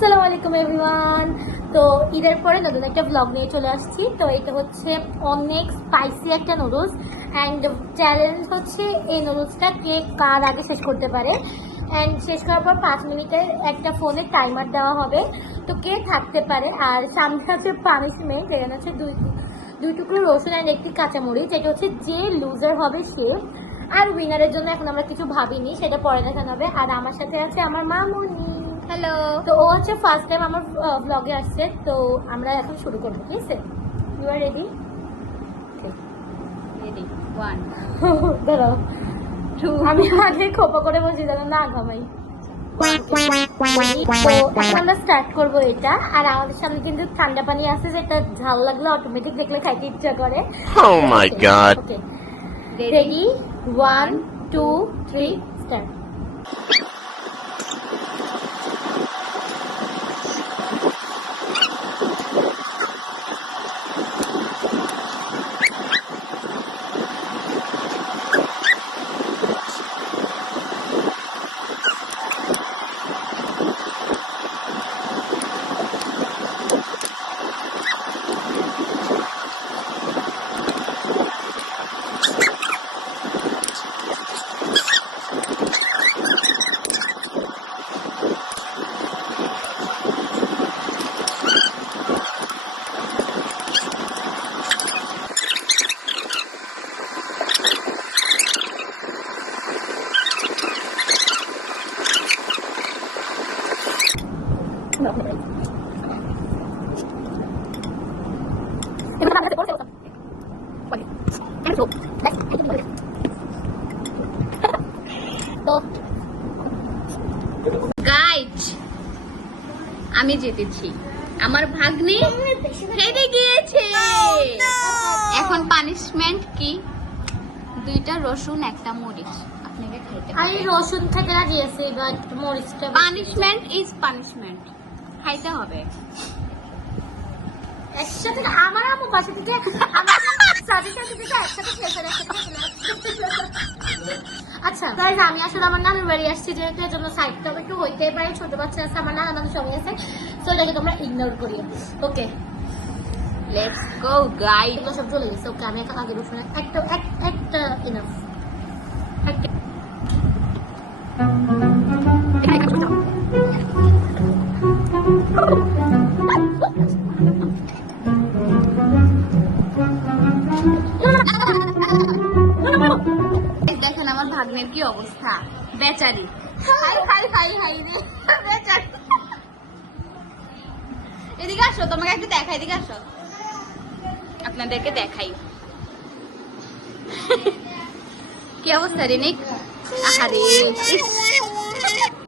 আসসালামু আলাইকুম এভরিওয়ান। তো ঈদের পরে নতুন একটা ব্লগ নিয়ে চলে আসছি। তো এটা হচ্ছে অনেক স্পাইসি একটা নুডলস অ্যান্ড চ্যালেঞ্জ হচ্ছে এই নুডলসটা কে কার আগে শেষ করতে পারে। অ্যান্ড শেষ করার পর 5 মিনিটের একটা ফোনে টাইমার দেওয়া হবে। তো কে থাকতে পারে, আর সামনে আছে পানিশমেন্ট, যেখানে হচ্ছে দুই টুকরো রসুন অ্যান্ড একটি কাঁচামরিচ। এটা হচ্ছে যে লুজার হবে সে। আর উইনারের জন্য এখন আমরা কিছু ভাবিনি, সেটা পরে দেখানো হবে। আর আমার সাথে আছে আমার মামুনি। হ্যালো। তো ও হচ্ছে ফার্স্ট টাইম আমার ব্লগে আসছে। তো আমরা এখন শুরু করবো, ঠিক আছে? You R ready? রেডি 1 দাঁড়াও, 2 আমি আগে খোপা করে বলছি যেন না ঘামাই। তো এখন আমরা স্টার্ট করবো এটা। আর আমাদের সামনে কিন্তু ঠান্ডা পানি আছে, যেটা ঝাল লাগলে অটোমেটিক দেখলে খাইতে ইচ্ছা করে। Oh my god. Okay, ready 1 2 3 start. Guys, আমি জিতেছি। আমার ভাগ্নে হেরে গিয়েছে। এখন পানিশমেন্ট কি? 2টা রসুন, 1টা মরিচ আপনাকে খাইতে আমি হবে। রসুন খেতে রাজি আছি, বাট মরিচটা পানিশমেন্ট ইজ পানিশমেন্ট, খাইতে হবে। একসাথে আমার আম্মু পাশে থেকে আমার সাথে সাথে থেকে একসাথে খেয়েছে, একসাথে খেয়েছে। আচ্ছা গাইজ, আমি আসলে আমার নানুর বাড়ি আসছি, যেহেতু এর জন্য সাইডটা একটু হইতেই পারে, ছোট বাচ্চা আছে, আমার নানা নানু সবাই আছে। সো এটাকে তোমরা ইগনোর করি। ওকে, লেটস গো গাইজ। এগুলো সব চলে গেছে। ওকে, আমি এখন আগে রসুন একটা ইনাফ। দেখেন আমার ভাগ্নের কি অবস্থা, বেচারি। হাই হাই হাই হাই রে, বেচারি। এদিকে আসো, তোমাকে একটু দেখাই, এদিকে আসো, আপনাদেরকে দেখাই কি অবস্থা রিনিক। আহারে, ইস।